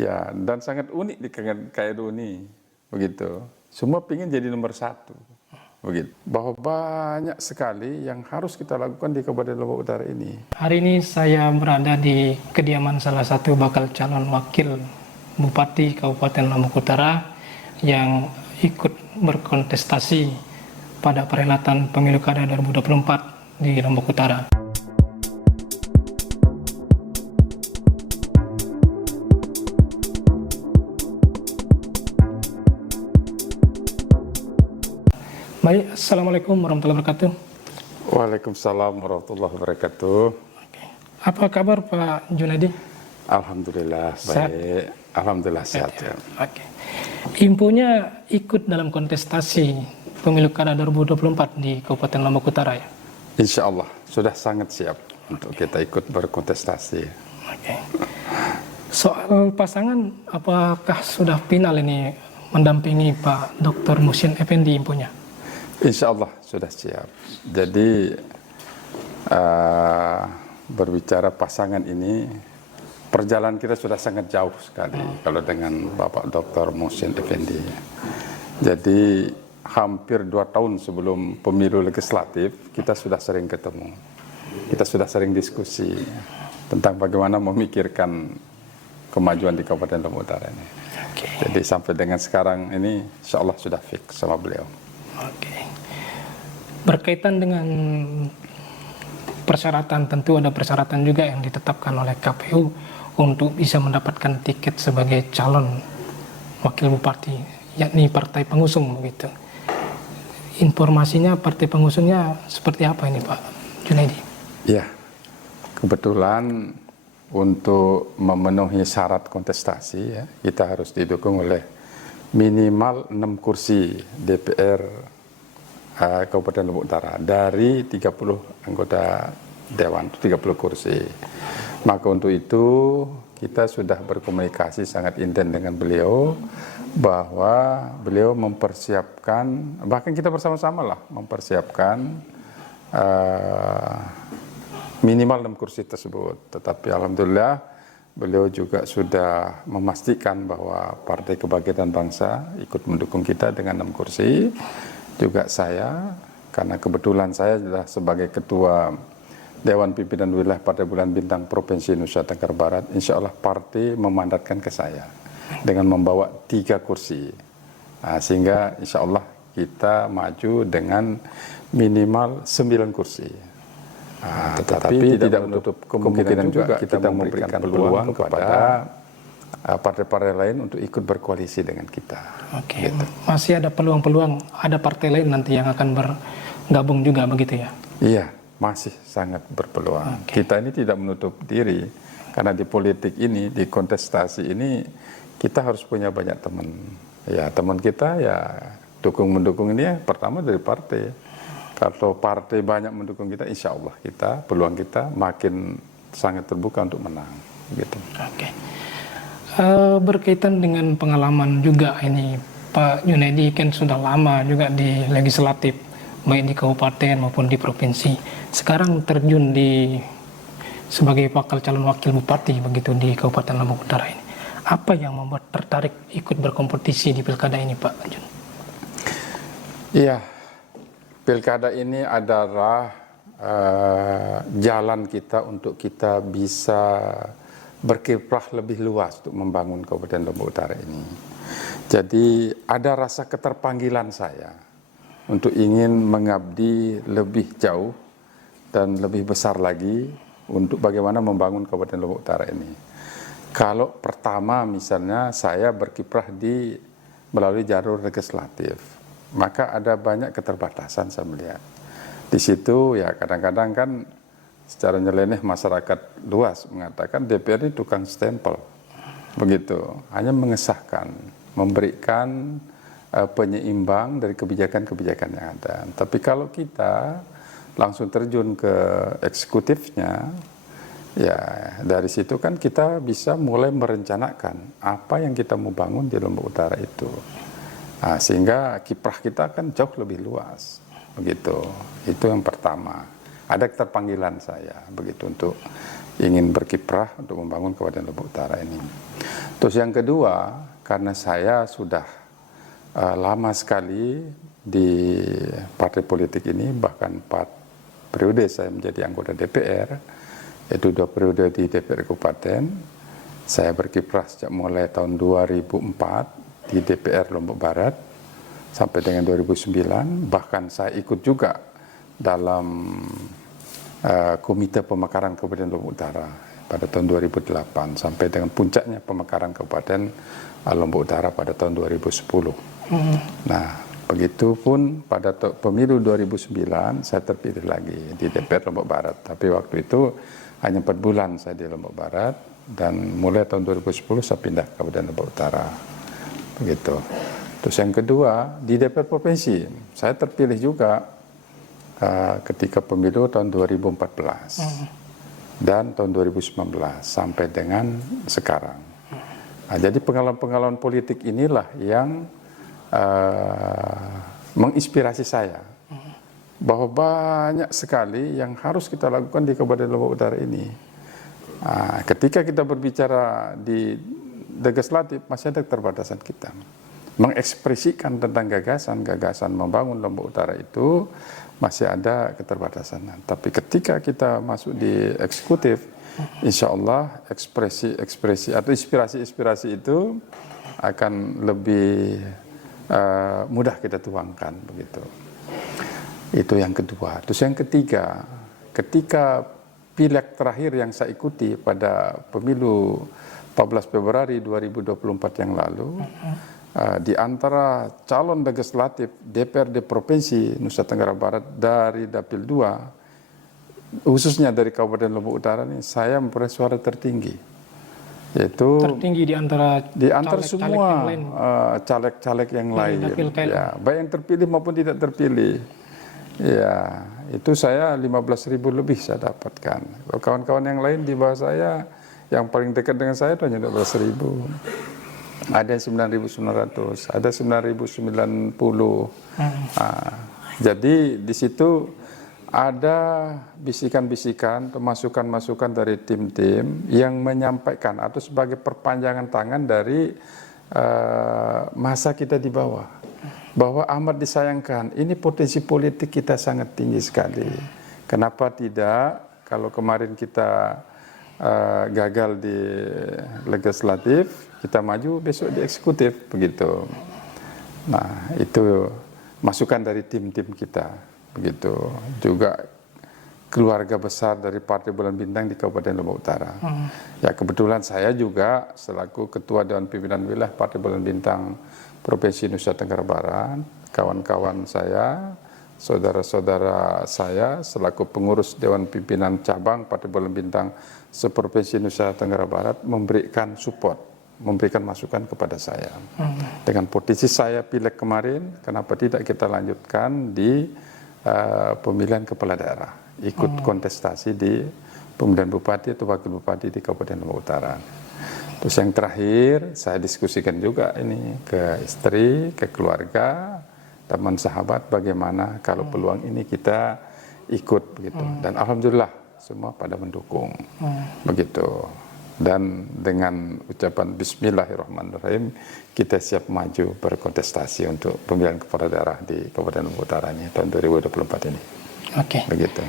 Ya, dan sangat unik di KRU ini, begitu. Semua ingin jadi nomor satu, begitu. Bahwa banyak sekali yang harus kita lakukan di Kabupaten Lombok Utara ini. Hari ini saya berada di kediaman salah satu bakal calon wakil Bupati Kabupaten Lombok Utara yang ikut berkontestasi pada perhelatan Pemilu Kada 2024 di Lombok Utara. Baik, Assalamualaikum warahmatullahi wabarakatuh. Waalaikumsalam warahmatullahi wabarakatuh. Oke. Apa kabar Pak Junedi? Alhamdulillah Sehat? baik. Alhamdulillah sehat ya. Oke. Infonya ikut dalam kontestasi Pemilu Kada 2024 di Kabupaten Lombok Utara ya? Insya Allah sudah sangat siap untuk kita ikut berkontestasi. Oke. Soal pasangan, apakah sudah final ini mendampingi Pak Dr. Muhsin Effendi infonya? Insya Allah sudah siap. Jadi berbicara pasangan ini, perjalanan kita sudah sangat jauh sekali kalau dengan Bapak Dr. Muhsin Effendi. Jadi hampir 2 tahun sebelum pemilu legislatif kita sudah sering ketemu, kita sudah sering diskusi tentang bagaimana memikirkan kemajuan di Kabupaten Lombok Utara ini. Oke. Jadi sampai dengan sekarang ini insya Allah sudah fix sama beliau. Oke. Berkaitan dengan persyaratan, tentu ada persyaratan juga yang ditetapkan oleh KPU untuk bisa mendapatkan tiket sebagai calon wakil bupati, yakni partai pengusung begitu. Informasinya partai pengusungnya seperti apa ini Pak Junedi? Ya, kebetulan untuk memenuhi syarat kontestasi ya, kita harus didukung oleh minimal 6 kursi DPR Kabupaten Lombok Utara dari 30 anggota Dewan, 30 kursi. Maka untuk itu kita sudah berkomunikasi sangat intens dengan beliau bahwa beliau mempersiapkan, bahkan kita bersama-sama lah mempersiapkan minimal 6 kursi tersebut. Tetapi alhamdulillah beliau juga sudah memastikan bahwa Partai Kebangkitan Bangsa ikut mendukung kita dengan 6 kursi. Juga saya, karena kebetulan saya adalah sebagai Ketua Dewan Pimpinan Wilayah Partai Bulan Bintang Provinsi Nusa Tenggara Barat, insya Allah partai memandatkan ke saya dengan membawa 3 kursi. Nah, sehingga insya Allah kita maju dengan minimal 9 kursi. Tetapi tidak menutup kemungkinan juga kita memberikan peluang kepada partai-partai lain untuk ikut berkoalisi dengan kita. Oke. Gitu. Masih ada peluang-peluang, ada partai lain nanti yang akan bergabung juga begitu ya? Iya, masih sangat berpeluang. Oke. Kita ini tidak menutup diri, karena di politik ini, di kontestasi ini, kita harus punya banyak teman. Ya, teman kita ya dukung-mendukung ini ya pertama dari partai. Kalau partai banyak mendukung kita, insya Allah kita, peluang kita makin sangat terbuka untuk menang. Gitu. Oke. Berkaitan dengan pengalaman juga ini, Pak Junedi kan sudah lama juga di legislatif, baik di kabupaten maupun di provinsi. Sekarang terjun sebagai bakal calon wakil bupati begitu di Kabupaten Lombok Utara ini. Apa yang membuat tertarik ikut berkompetisi di pilkada ini, Pak Jun? Iya, pilkada ini adalah jalan kita untuk kita bisa berkiprah lebih luas untuk membangun Kabupaten Lombok Utara ini. Jadi ada rasa keterpanggilan saya untuk ingin mengabdi lebih jauh dan lebih besar lagi untuk bagaimana membangun Kabupaten Lombok Utara ini. Kalau pertama misalnya saya berkiprah melalui jalur legislatif, maka ada banyak keterbatasan saya melihat. Di situ ya kadang-kadang kan secara nyeleneh masyarakat luas mengatakan DPR ini tukang stempel, begitu, hanya mengesahkan, memberikan penyeimbang dari kebijakan-kebijakan yang ada. Tapi kalau kita langsung terjun ke eksekutifnya, ya dari situ kan kita bisa mulai merencanakan apa yang kita mau bangun di Lombok Utara itu. Nah, sehingga kiprah kita kan jauh lebih luas, begitu. Itu yang pertama. Ada keterpanggilan saya begitu untuk ingin berkiprah untuk membangun Kabupaten Lombok Utara ini. Terus yang kedua, karena saya sudah lama sekali di partai politik ini, bahkan 4 periode saya menjadi anggota DPR, yaitu 2 periode di DPR Kabupaten. Saya berkiprah sejak mulai tahun 2004 di DPR Lombok Barat sampai dengan 2009, bahkan saya ikut juga dalam Komite Pemekaran Kabupaten Lombok Utara pada tahun 2008 sampai dengan puncaknya pemekaran Kabupaten Lombok Utara pada tahun 2010. Nah, begitupun pada pemilu 2009 saya terpilih lagi di DPR Lombok Barat. Tapi waktu itu hanya 4 bulan saya di Lombok Barat dan mulai tahun 2010 saya pindah ke Kabupaten Lombok Utara. Begitu. Terus yang kedua di DPR Provinsi saya terpilih juga ketika pemilu tahun 2014 dan tahun 2019 sampai dengan sekarang. Nah, jadi pengalaman-pengalaman politik inilah yang menginspirasi saya bahwa banyak sekali yang harus kita lakukan di Kabupaten Lombok Utara ini. Nah, ketika kita berbicara di legislatif, masih ada keterbatasan kita mengekspresikan tentang gagasan membangun Lombok Utara itu masih ada keterbatasan. Tapi ketika kita masuk di eksekutif, insya Allah ekspresi atau inspirasi itu akan lebih mudah kita tuangkan begitu. Itu yang kedua. Terus yang ketiga, ketika pileg terakhir yang saya ikuti pada pemilu 14 Februari 2024 yang lalu, di antara calon legislatif DPRD Provinsi Nusa Tenggara Barat dari Dapil 2, khususnya dari Kabupaten Lombok Utara ini, saya memperoleh suara tertinggi, yaitu tertinggi di antara semua caleg-caleg yang lain, ya, baik yang terpilih maupun tidak terpilih. Ya, itu saya 15.000 lebih saya dapatkan. Kawan-kawan yang lain di bawah saya, yang paling dekat dengan saya itu hanya 12.000. Ada 9.900, ada 9.090. Jadi di situ ada bisikan-bisikan atau masukan-masukan dari tim-tim yang menyampaikan atau sebagai perpanjangan tangan dari masa kita di bawah, bahwa amat disayangkan ini potensi politik kita sangat tinggi sekali. Kenapa tidak kalau kemarin kita gagal di legislatif, kita maju besok di eksekutif begitu. Nah, itu masukan dari tim-tim kita begitu. Juga keluarga besar dari Partai Bulan Bintang di Kabupaten Lombok Utara. Ya, kebetulan saya juga selaku Ketua Dewan Pimpinan Wilayah Partai Bulan Bintang Provinsi Nusa Tenggara Barat, kawan-kawan saya, saudara-saudara saya selaku pengurus Dewan Pimpinan Cabang Partai Bulan Bintang seprovinsi Nusa Tenggara Barat memberikan support, memberikan masukan kepada saya. Dengan posisi saya pileg kemarin, kenapa tidak kita lanjutkan di pemilihan kepala daerah, ikut kontestasi di pemilihan bupati atau wakil bupati di Kabupaten Lombok Utara. Terus yang terakhir, saya diskusikan juga ini ke istri, ke keluarga, teman sahabat, bagaimana kalau peluang ini kita ikut begitu. Dan alhamdulillah semua pada mendukung begitu. Dan dengan ucapan Bismillahirrahmanirrahim, kita siap maju berkontestasi untuk pemilihan kepala daerah di Kabupaten Lombok Utara ini tahun 2024 ini. Oke. Begitu.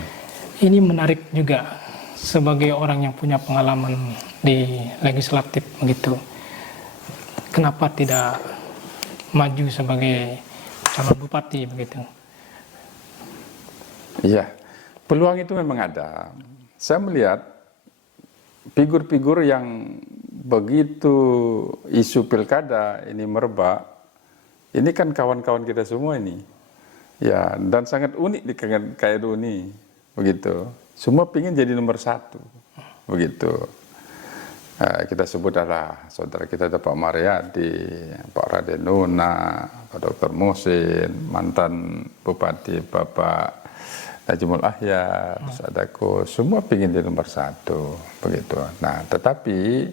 Ini menarik juga sebagai orang yang punya pengalaman di legislatif begitu. Kenapa tidak maju sebagai calon bupati begitu? Iya, peluang itu memang ada. Saya melihat figur-figur yang begitu isu pilkada ini merebak, ini kan kawan-kawan kita semua ini. Ya, dan sangat unik di KDU ini, begitu. Semua ingin jadi nomor 1, begitu. Kita sebut adalah saudara kita ada Pak Mariadi, Pak Raden Nuna, Pak Dr. Muhsin, mantan Bupati Bapak Najmul Ahyar, Sadaku, semua ingin jadi nomor 1, begitu. Nah, tetapi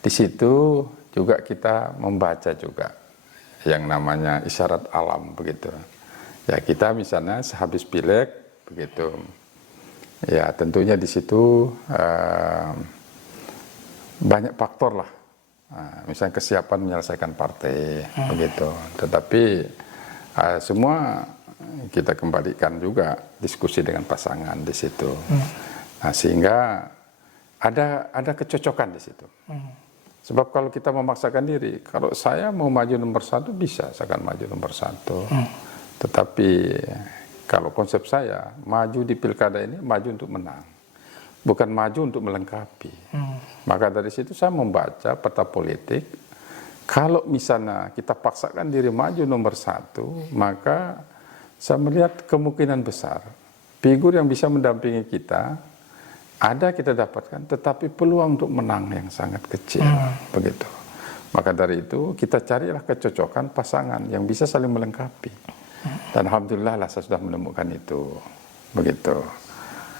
di situ juga kita membaca juga yang namanya isyarat alam, begitu. Ya, kita misalnya sehabis pileg, begitu, Ya, tentunya di situ banyak faktor lah. Misalnya kesiapan menyelesaikan partai, begitu. Tetapi semua kita kembalikan juga diskusi dengan pasangan di situ. Nah, sehingga ada kecocokan di situ. Sebab kalau kita memaksakan diri, kalau saya mau maju nomor 1 bisa, saya akan maju nomor 1. Tetapi kalau konsep saya, maju di pilkada ini, maju untuk menang. Bukan maju untuk melengkapi. Maka dari situ saya membaca peta politik, kalau misalnya kita paksakan diri maju nomor 1, maka saya melihat kemungkinan besar, figur yang bisa mendampingi kita, ada kita dapatkan, tetapi peluang untuk menang yang sangat kecil. Begitu. Maka dari itu, kita carilah kecocokan pasangan yang bisa saling melengkapi. Dan alhamdulillah lah saya sudah menemukan itu, begitu.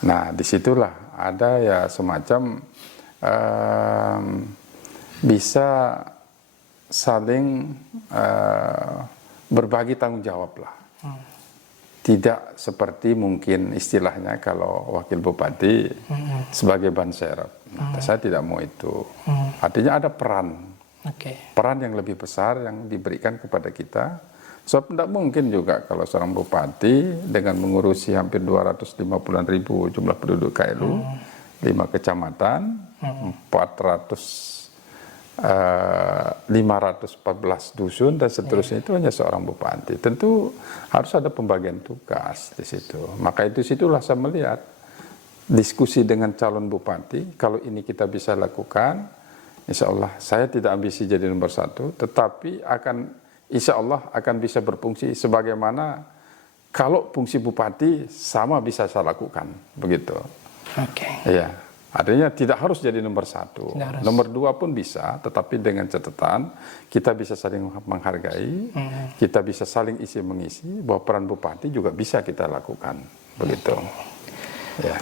Nah, disitulah ada ya semacam bisa saling berbagi tanggung jawab lah. Tidak seperti mungkin istilahnya kalau wakil bupati sebagai ban serep. Saya tidak mau itu. Artinya ada peran yang lebih besar yang diberikan kepada kita. Sebab tidak mungkin juga kalau seorang bupati dengan mengurusi hampir 250-an ribu jumlah penduduk KLU, 5 kecamatan, 514 dusun dan seterusnya, itu hanya seorang bupati. Tentu harus ada pembagian tugas di situ. Maka itu situlah saya melihat diskusi dengan calon bupati, kalau ini kita bisa lakukan, insya Allah saya tidak ambisi jadi nomor 1, tetapi insya Allah akan bisa berfungsi sebagaimana kalau fungsi bupati sama bisa saya lakukan, begitu. Ya, artinya tidak harus jadi nomor 1, nomor 2 pun bisa, tetapi dengan catatan kita bisa saling menghargai, kita bisa saling isi mengisi, bahwa peran bupati juga bisa kita lakukan, begitu. Ya.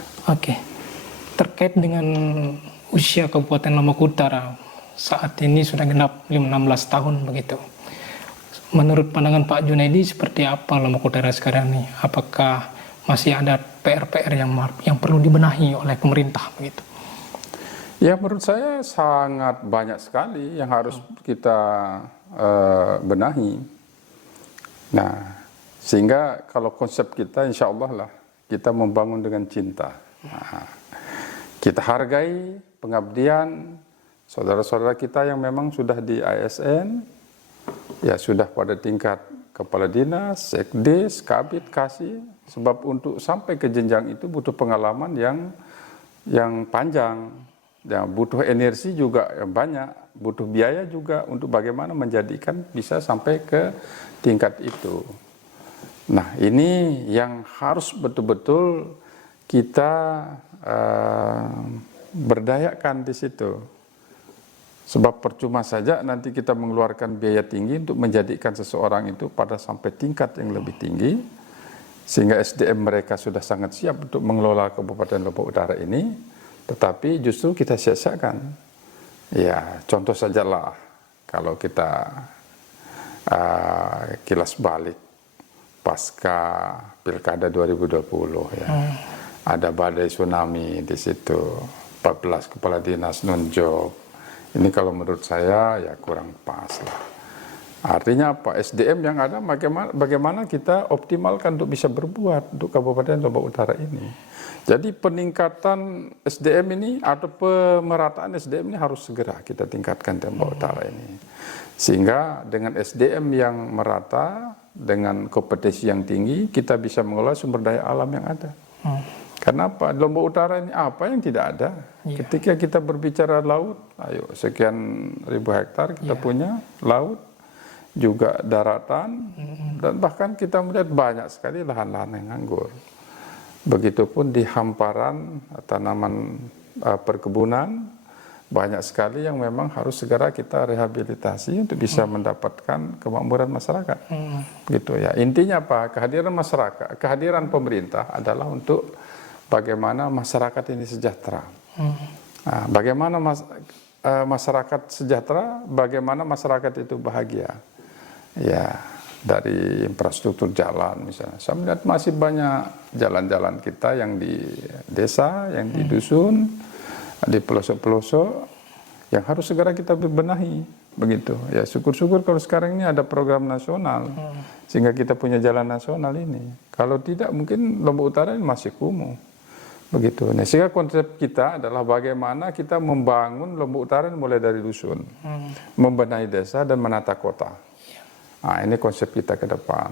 Terkait dengan usia Kabupaten Lombok Utara saat ini sudah genap 16 tahun, begitu. Menurut pandangan Pak Junaidi, seperti apa Lombok Utara sekarang ini? Apakah masih ada PR-PR yang perlu dibenahi oleh pemerintah, begitu? Ya, menurut saya sangat banyak sekali yang harus kita benahi. Nah, sehingga kalau konsep kita, insya Allah lah, kita membangun dengan cinta. Nah, kita hargai pengabdian saudara-saudara kita yang memang sudah di ASN, ya sudah pada tingkat kepala dinas, sekdes, kabid, kasih. Sebab untuk sampai ke jenjang itu butuh pengalaman yang panjang, ya, butuh energi juga yang banyak, butuh biaya juga untuk bagaimana menjadikan bisa sampai ke tingkat itu. Nah, ini yang harus betul-betul kita berdayakan di situ. Sebab percuma saja nanti kita mengeluarkan biaya tinggi untuk menjadikan seseorang itu pada sampai tingkat yang lebih tinggi, sehingga SDM mereka sudah sangat siap untuk mengelola Kabupaten Lombok Utara ini, tetapi justru kita sia-siakan. Ya, contoh sajalah kalau kita kilas balik pasca Pilkada 2020 ya. Ada badai tsunami di situ, 14 kepala dinas non-job. Ini kalau menurut saya ya kurang pas lah. Artinya apa? SDM yang ada bagaimana kita optimalkan untuk bisa berbuat untuk Kabupaten Lombok Utara ini. Jadi peningkatan SDM ini atau pemerataan SDM ini harus segera kita tingkatkan di Lombok Utara ini. Sehingga dengan SDM yang merata, dengan kompetensi yang tinggi, kita bisa mengelola sumber daya alam yang ada. Kenapa? Lombok Utara ini apa yang tidak ada? Ketika kita berbicara laut, ayo sekian ribu hektar kita punya laut, juga daratan, dan bahkan kita melihat banyak sekali lahan-lahan yang nganggur. Begitupun di hamparan tanaman perkebunan, banyak sekali yang memang harus segera kita rehabilitasi untuk bisa mendapatkan kemakmuran masyarakat. Gitu ya. Intinya apa? Kehadiran masyarakat, kehadiran pemerintah adalah untuk bagaimana masyarakat ini sejahtera. Nah, bagaimana masyarakat sejahtera, bagaimana masyarakat itu bahagia. Ya, dari infrastruktur jalan misalnya. Saya melihat masih banyak jalan-jalan kita yang di desa, yang di dusun, di pelosok-pelosok yang harus segera kita benahi, begitu. Ya syukur-syukur kalau sekarang ini ada program nasional sehingga kita punya jalan nasional ini. Kalau tidak mungkin Lombok Utara ini masih kumuh, begitu. Nah, sehingga konsep kita adalah bagaimana kita membangun Lombok Utara mulai dari dusun, membenahi desa dan menata kota. Nah, ini konsep kita ke depan.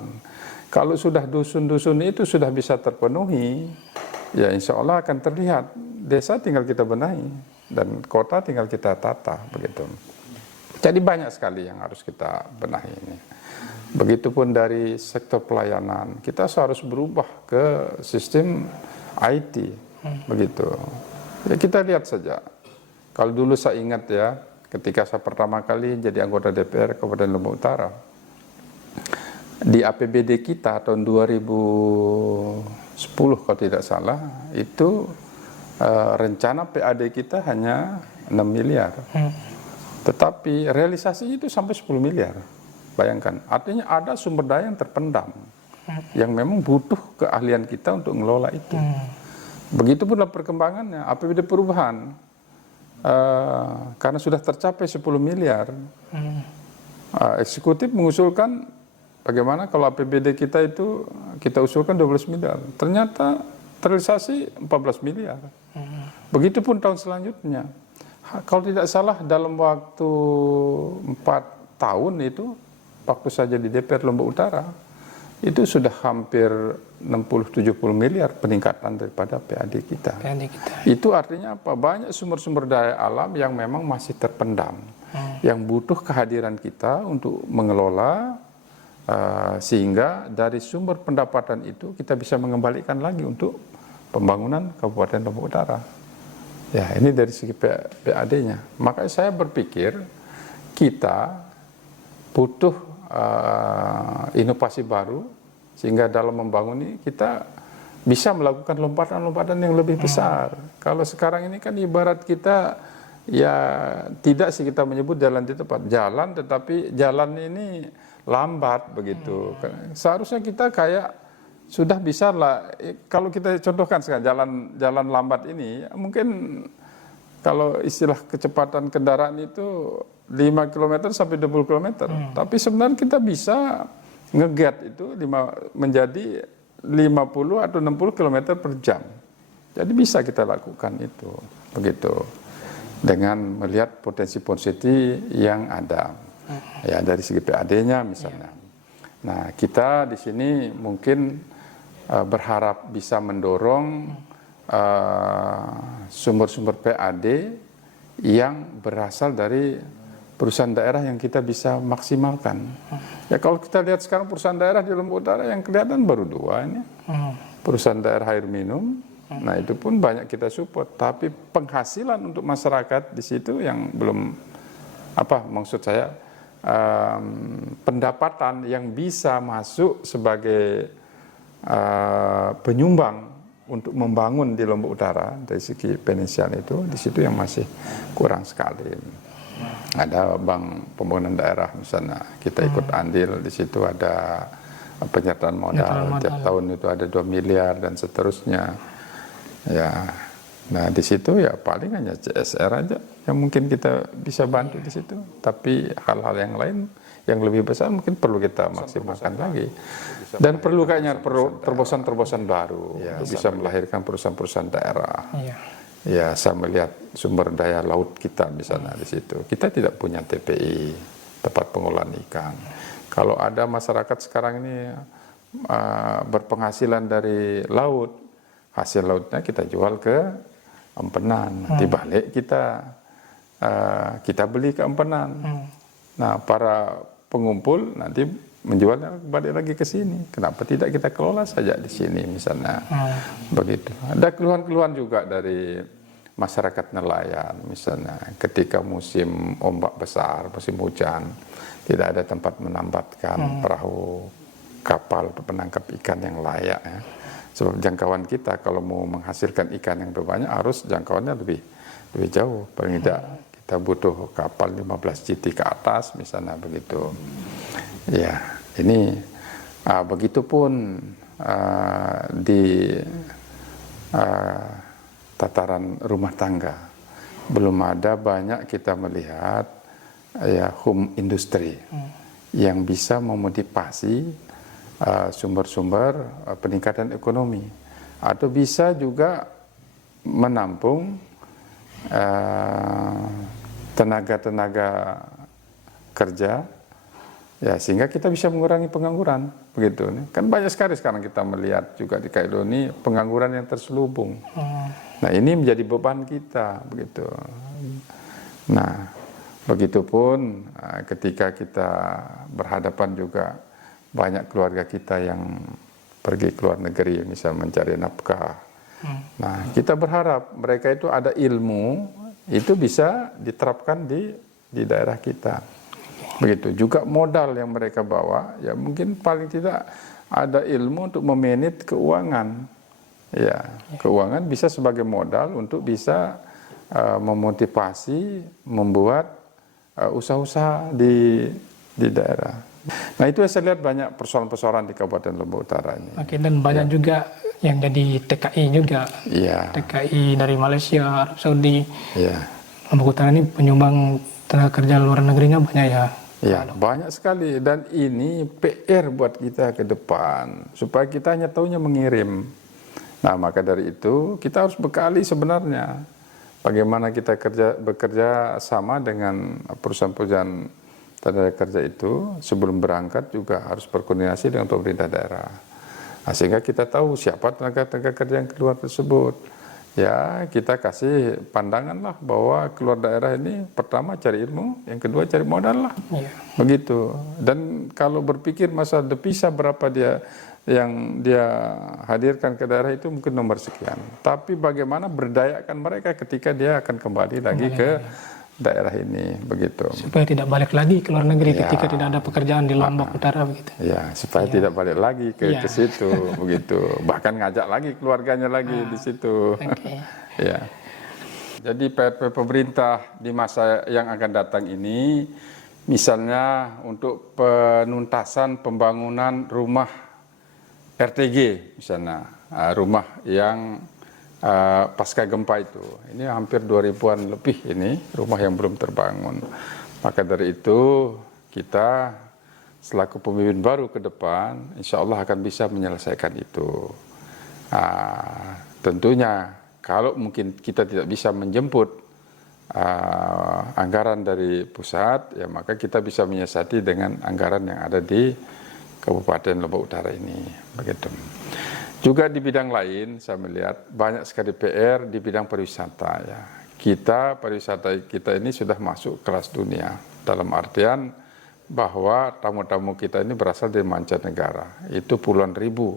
Kalau sudah dusun-dusun itu sudah bisa terpenuhi, ya insya Allah akan terlihat. Desa tinggal kita benahi, dan kota tinggal kita tata, begitu. Jadi banyak sekali yang harus kita benahi ini. Begitupun dari sektor pelayanan, kita harus berubah ke sistem IT, begitu. Ya, kita lihat saja. Kalau dulu saya ingat ya, ketika saya pertama kali jadi anggota DPR Kabupaten Lombok Utara, di APBD kita tahun 2010 kalau tidak salah, itu rencana PAD kita hanya 6 miliar. Tetapi realisasinya itu sampai 10 miliar. Bayangkan, artinya ada sumber daya yang terpendam, yang memang butuh keahlian kita untuk mengelola itu. Begitupun dalam perkembangannya, APBD perubahan, karena sudah tercapai 10 miliar, eksekutif mengusulkan bagaimana kalau APBD kita itu kita usulkan 12 miliar. Ternyata terrealisasi 14 miliar. Begitupun tahun selanjutnya. Kalau tidak salah dalam waktu 4 tahun itu, waktu saja di DPR Lombok Utara, itu sudah hampir 60-70 miliar peningkatan daripada PAD kita. Itu artinya apa? Banyak sumber-sumber daya alam yang memang masih terpendam, yang butuh kehadiran kita untuk mengelola, sehingga dari sumber pendapatan itu kita bisa mengembalikan lagi untuk pembangunan Kabupaten Lombok Utara. Ya, ini dari segi PAD-nya. Makanya saya berpikir kita butuh inovasi baru, sehingga dalam membangun ini kita bisa melakukan lompatan-lompatan yang lebih besar. Kalau sekarang ini kan ibarat kita, ya tidak sih kita menyebut jalan di tempat, jalan, tetapi jalan ini lambat begitu. Seharusnya kita kayak sudah bisa lah, kalau kita contohkan sekarang jalan lambat ini, mungkin kalau istilah kecepatan kendaraan itu 5 km sampai 20 km. Tapi sebenarnya kita bisa nge-get itu menjadi 50 atau 60 km per jam. Jadi bisa kita lakukan itu, begitu. Dengan melihat potensi-potensi yang ada. Ya, dari segi PAD-nya misalnya. Nah, kita di sini mungkin berharap bisa mendorong sumber-sumber PAD yang berasal dari perusahaan daerah yang kita bisa maksimalkan. Ya, kalau kita lihat sekarang perusahaan daerah di Lombok Utara yang kelihatan baru 2 ini. Perusahaan daerah air minum, nah itu pun banyak kita support. Tapi penghasilan untuk masyarakat di situ yang belum, maksud saya, pendapatan yang bisa masuk sebagai penyumbang untuk membangun di Lombok Utara dari segi finansial itu, di situ yang masih kurang sekali. Ada bank pembangunan daerah misalnya, kita ikut andil di situ, ada penyertaan modal tiap tahun itu ada 2 miliar dan seterusnya. Ya, nah di situ ya paling hanya CSR aja yang mungkin kita bisa bantu di situ. Tapi hal-hal yang lain yang lebih besar mungkin perlu kita maksimalkan lagi. Dan perlu kayaknya terobosan-terobosan baru untuk bisa melahirkan perusahaan-perusahaan daerah. Ya, saya melihat sumber daya laut kita misalnya di situ. Kita tidak punya TPI, tempat pengolahan ikan. Kalau ada masyarakat sekarang ini berpenghasilan dari laut, hasil lautnya kita jual ke empenan. Nanti balik kita beli ke empenan. Nah, para pengumpul nanti menjualnya balik lagi ke sini. Kenapa tidak kita kelola saja di sini misalnya. Begitu. Ada keluhan-keluhan juga dari masyarakat nelayan misalnya, ketika musim ombak besar, musim hujan, tidak ada tempat menambatkan perahu kapal penangkap ikan yang layak ya. Sebab jangkauan kita kalau mau menghasilkan ikan yang banyak harus jangkauannya lebih jauh. Paling tidak kita butuh kapal 15 GT ke atas misalnya begitu. Ya, Ini begitupun di tataran rumah tangga. Belum ada banyak kita melihat ya home industry yang bisa memotivasi sumber-sumber peningkatan ekonomi, atau bisa juga menampung tenaga-tenaga kerja, ya, sehingga kita bisa mengurangi pengangguran, begitu. Kan banyak sekali sekarang kita melihat juga di Kailo ini pengangguran yang terselubung. Nah, ini menjadi beban kita, begitu. Nah, begitupun ketika kita berhadapan juga banyak keluarga kita yang pergi ke luar negeri, misal mencari nafkah. Nah, kita berharap mereka itu ada ilmu, itu bisa diterapkan di daerah kita. Begitu juga modal yang mereka bawa, ya mungkin paling tidak ada ilmu untuk memanage keuangan. Ya, keuangan bisa sebagai modal untuk bisa memotivasi membuat usaha-usaha di daerah. Nah, itu saya lihat banyak persoalan-persoalan di Kabupaten Lombok Utara ini. Oke, dan banyak juga yang jadi TKI juga. Iya. TKI dari Malaysia, Arab Saudi. Iya. Lombok Utara ini penyumbang tenaga kerja luar negerinya banyak ya. Ya, banyak sekali, dan ini PR buat kita ke depan supaya kita hanya tahunya mengirim. Nah, maka dari itu kita harus bekali sebenarnya bagaimana kita bekerja sama dengan perusahaan-perusahaan tenaga kerja itu. Sebelum berangkat juga harus berkoordinasi dengan pemerintah daerah. Nah, sehingga kita tahu siapa tenaga kerja yang keluar tersebut. Ya, kita kasih pandangan lah bahwa keluar daerah ini pertama cari ilmu, yang kedua cari modal lah. Iya. Begitu. Dan kalau berpikir masa devisa berapa yang dia hadirkan ke daerah itu mungkin nomor sekian. Tapi bagaimana berdayakan mereka ketika dia akan kembali lagi ke daerah ini, begitu. Supaya tidak balik lagi ke luar negeri Ya. ketika tidak ada pekerjaan di Lombok Utara, begitu. Ya, supaya tidak balik lagi ke situ, begitu. Bahkan ngajak lagi keluarganya lagi di situ. Oke. Ya. Jadi PR pemerintah di masa yang akan datang ini, misalnya untuk penuntasan pembangunan rumah RTG, misalnya rumah yang pasca gempa itu, ini hampir 2000-an lebih ini rumah yang belum terbangun. Maka dari itu kita selaku pemimpin baru ke depan, insya Allah akan bisa menyelesaikan itu. Tentunya kalau mungkin kita tidak bisa menjemput anggaran dari pusat, ya maka kita bisa menyiasati dengan anggaran yang ada di Kabupaten Lombok Utara ini, begitu. Juga di bidang lain saya melihat banyak sekali PR di bidang pariwisata, ya. Pariwisata kita ini sudah masuk kelas dunia, dalam artian bahwa tamu-tamu kita ini berasal dari mancanegara. Itu puluhan ribu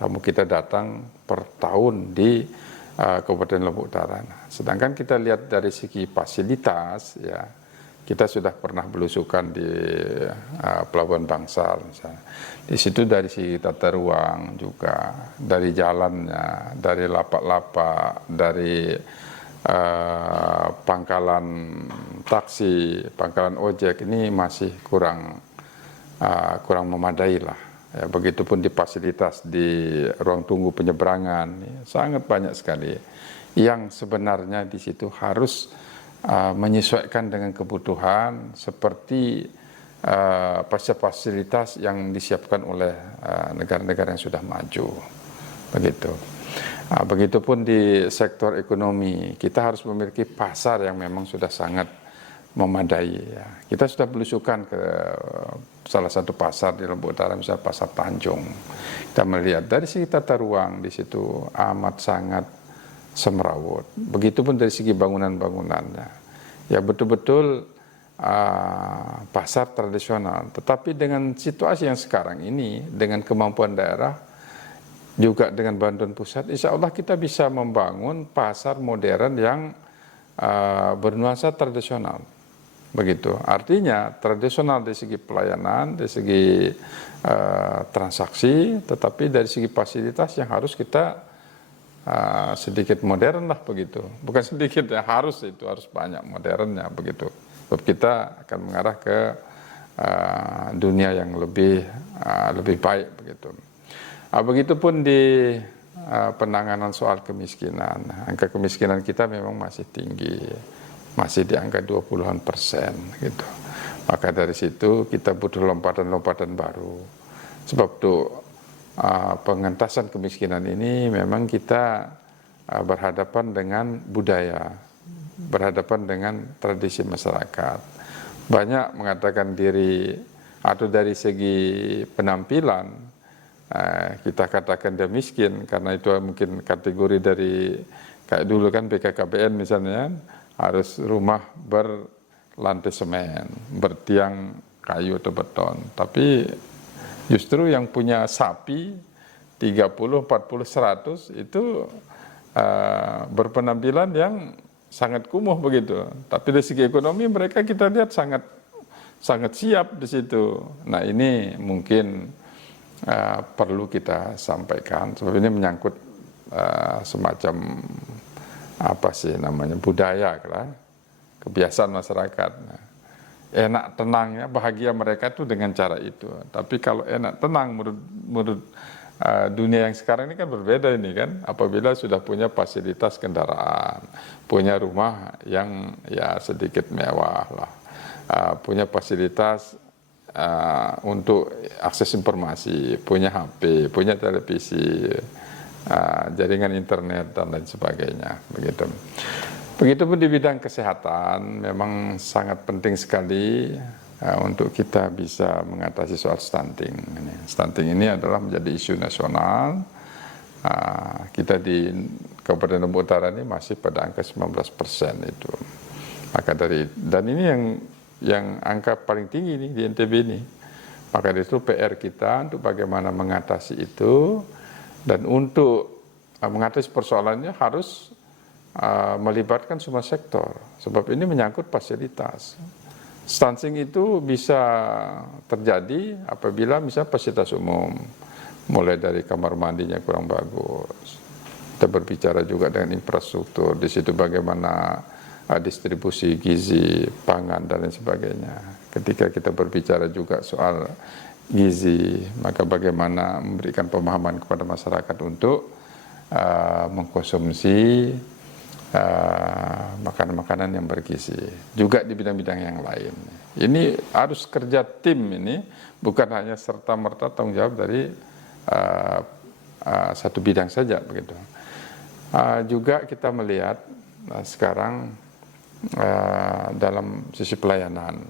tamu kita datang per tahun di Kabupaten Lombok Utara. Sedangkan kita lihat dari segi fasilitas, ya, kita sudah pernah belusukan di Pelabuhan Bangsal misalnya. Di situ dari segi tata ruang juga, dari jalannya, dari lapak-lapak, dari pangkalan taksi, pangkalan ojek, ini masih kurang memadai lah. Ya, begitupun di fasilitas di ruang tunggu penyeberangan, ya, sangat banyak sekali yang sebenarnya di situ harus menyesuaikan dengan kebutuhan seperti fasilitas yang disiapkan oleh negara-negara yang sudah maju, begitu. Begitupun di sektor ekonomi, kita harus memiliki pasar yang memang sudah sangat memadai. Ya. Kita sudah belusukan ke salah satu pasar di Lombok Utara, misalnya Pasar Tanjung. Kita melihat dari segi tata ruang di situ amat sangat semerawut. Begitupun dari segi bangunan-bangunannya. Ya, betul-betul pasar tradisional. Tetapi dengan situasi yang sekarang ini, dengan kemampuan daerah, juga dengan bantuan pusat, insya Allah kita bisa membangun pasar modern yang bernuansa tradisional. Begitu. Artinya tradisional dari segi pelayanan, dari segi transaksi, tetapi dari segi fasilitas yang harus kita sedikit modern lah, begitu. Bukan sedikit ya, harus banyak modernnya, begitu. Sebab kita akan mengarah ke dunia yang lebih baik begitu. Begitupun di penanganan soal kemiskinan. Angka kemiskinan kita memang masih tinggi, masih di angka 20-an% gitu. Maka dari situ kita butuh lompatan-lompatan baru. Sebab itu pengentasan kemiskinan ini memang kita berhadapan dengan budaya, berhadapan dengan tradisi masyarakat. Banyak mengatakan diri atau dari segi penampilan kita katakan dia miskin karena itu mungkin kategori dari kayak dulu kan BKKBN misalnya harus rumah berlantai semen, bertiang kayu atau beton. Tapi justru yang punya sapi 30, 40, 100 itu berpenampilan yang sangat kumuh begitu. Tapi dari segi ekonomi mereka kita lihat sangat siap di situ. Nah ini mungkin perlu kita sampaikan. Sebab ini menyangkut semacam apa sih namanya budaya lah, kebiasaan masyarakat. Nah, enak tenangnya bahagia mereka itu dengan cara itu. Tapi kalau enak tenang menurut dunia yang sekarang ini kan berbeda ini kan, apabila sudah punya fasilitas kendaraan, punya rumah yang ya sedikit mewah lah, punya fasilitas untuk akses informasi, punya HP, punya televisi, jaringan internet dan lain sebagainya, begitu. Begitupun di bidang kesehatan memang sangat penting sekali untuk kita bisa mengatasi soal stunting. Stunting ini adalah menjadi isu nasional. Kita di Kabupaten Lombok Utara ini masih pada angka 19% itu. Maka dan ini yang angka paling tinggi nih di NTB ini. Maka dari itu PR kita untuk bagaimana mengatasi itu, dan untuk mengatasi persoalannya harus melibatkan semua sektor. Sebab ini menyangkut fasilitas. Stunting itu bisa terjadi apabila misalnya fasilitas umum, mulai dari kamar mandinya kurang bagus. Kita berbicara juga dengan infrastruktur, di situ bagaimana distribusi gizi, pangan dan lain sebagainya. Ketika kita berbicara juga soal gizi, maka bagaimana memberikan pemahaman kepada masyarakat untuk mengkonsumsi makanan-makanan yang bergizi, juga di bidang-bidang yang lain. Ini harus kerja tim ini, bukan hanya serta-merta tanggung jawab dari satu bidang saja begitu. Juga kita melihat sekarang dalam sisi pelayanan,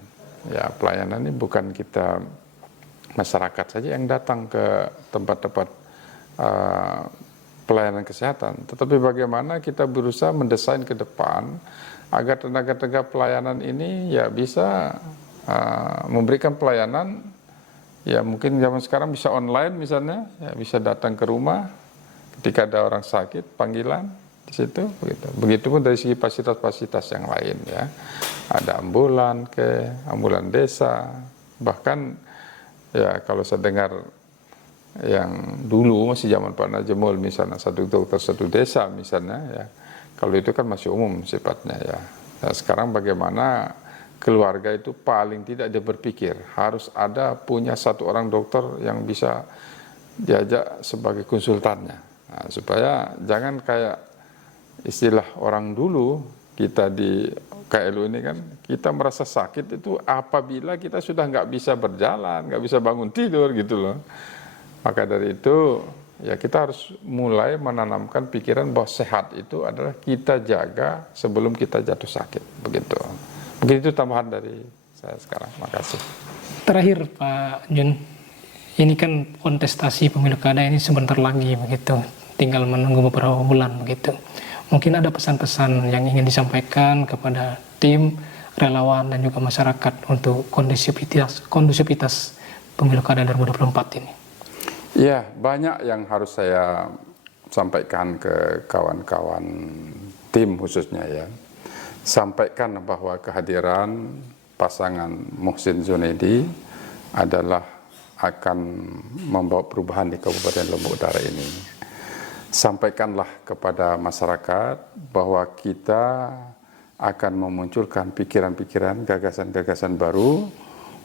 ya pelayanan ini bukan kita masyarakat saja yang datang ke tempat-tempat pelayanan kesehatan, tetapi bagaimana kita berusaha mendesain ke depan agar tenaga-tenaga pelayanan ini ya bisa memberikan pelayanan, ya mungkin zaman sekarang bisa online misalnya, ya bisa datang ke rumah ketika ada orang sakit, panggilan di situ, begitu. Begitupun dari segi fasilitas-fasilitas yang lain ya, ada ambulan desa, bahkan ya kalau saya dengar yang dulu masih zaman Pak Najemul misalnya, satu dokter satu desa misalnya ya, kalau itu kan masih umum sifatnya ya. Nah, sekarang bagaimana keluarga itu paling tidak dia berpikir harus ada punya satu orang dokter yang bisa diajak sebagai konsultannya, nah, supaya jangan kayak istilah orang dulu kita di KLU ini kan, kita merasa sakit itu apabila kita sudah nggak bisa berjalan, nggak bisa bangun tidur gitu loh. Maka dari itu ya kita harus mulai menanamkan pikiran bahwa sehat itu adalah kita jaga sebelum kita jatuh sakit, begitu. Begitu tambahan dari saya sekarang. Makasih. Terakhir Pak Jun, ini kan kontestasi pemilu kada ini sebentar lagi begitu, tinggal menunggu beberapa bulan begitu. Mungkin ada pesan-pesan yang ingin disampaikan kepada tim, relawan dan juga masyarakat untuk kondusivitas pemilu kada 2024 ini. Ya, banyak yang harus saya sampaikan ke kawan-kawan tim khususnya ya. Sampaikan bahwa kehadiran pasangan Muhsin Junaidi adalah akan membawa perubahan di Kabupaten Lombok Utara ini. Sampaikanlah kepada masyarakat bahwa kita akan memunculkan pikiran-pikiran, gagasan-gagasan baru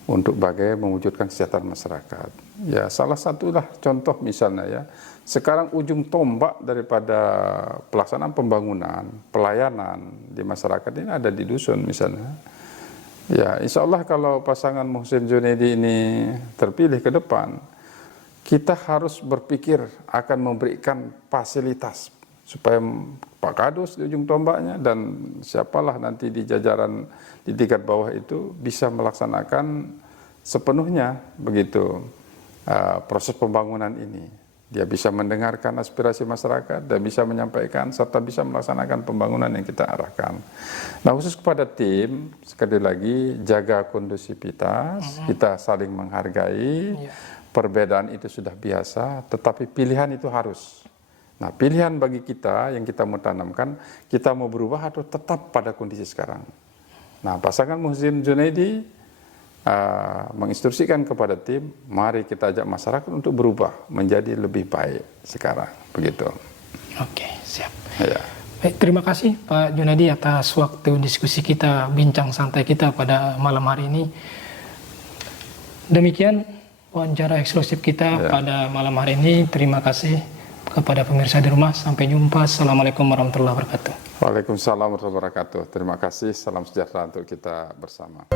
untuk bagaimana mewujudkan kesejahteraan masyarakat. Ya, salah satulah contoh misalnya ya, sekarang ujung tombak daripada pelaksanaan pembangunan, pelayanan di masyarakat ini ada di dusun misalnya. Ya, insya Allah kalau pasangan Muhsin Junaidi ini terpilih ke depan, kita harus berpikir akan memberikan fasilitas supaya Pak Kadus di ujung tombaknya dan siapalah nanti di jajaran di tingkat bawah itu bisa melaksanakan sepenuhnya begitu proses pembangunan ini. Dia bisa mendengarkan aspirasi masyarakat dan bisa menyampaikan serta bisa melaksanakan pembangunan yang kita arahkan. Nah, khusus kepada tim, sekali lagi jaga kondusivitas, kita saling menghargai, perbedaan itu sudah biasa, tetapi pilihan itu harus. Nah, pilihan bagi kita yang kita mau tanamkan, kita mau berubah atau tetap pada kondisi sekarang. Nah, pasangan Muhsin Junaidi menginstruksikan kepada tim, mari kita ajak masyarakat untuk berubah menjadi lebih baik sekarang, begitu. Oke, siap. Ya. Baik, terima kasih Pak Junaidi atas waktu diskusi kita, bincang santai kita pada malam hari ini. Demikian wawancara eksklusif kita pada malam hari ini. Terima kasih kepada pemirsa di rumah. Sampai jumpa. Assalamualaikum warahmatullahi wabarakatuh. Waalaikumsalam warahmatullahi wabarakatuh. Terima kasih. Salam sejahtera untuk kita bersama.